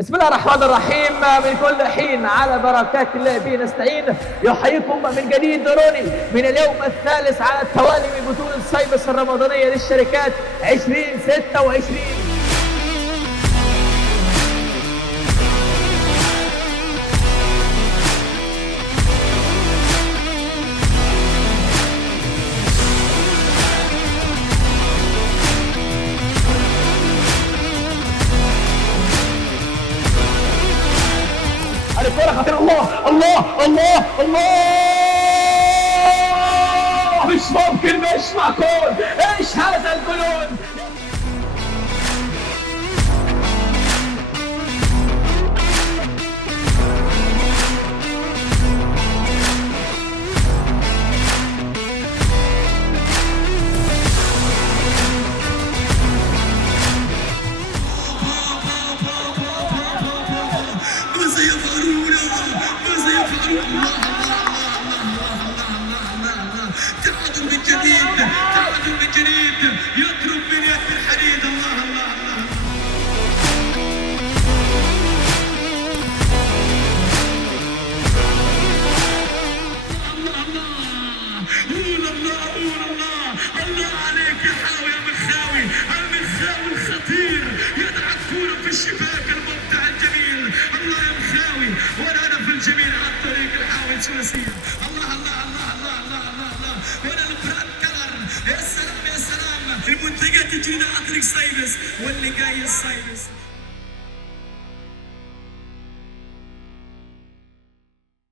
بسم الله الرحمن الرحيم. من كل حين على بركات الله به نستعين. يحييكم من جديد دروني من اليوم الثالث على التوالي من بطولة سايبس الرمضانية للشركات 2026. الكرة خطيرة. الله الله الله الله، مش ممكن، مش معقول، ايش هذا الجنون؟ ماذا يفعلون؟ ماذا يفعلون؟ تعادل من جديد، تعادل من جديد، يضرب من يد الحديد. الله الله الله الله الله الله الله الله عليك يا حاوي يا مخاوي، المخاوي الخطير يدعك كورة في الشباك الممتع الجميل. الله يا مخاوي، والهدف الجميل عن طريق الحاوي الثلاثية. الله الله الله الله الله الله الله، ولا البراند كلر. يا سلام يا سلام، المنتجات الجديدة عن طريق سايبس، واللي جاي السايبس.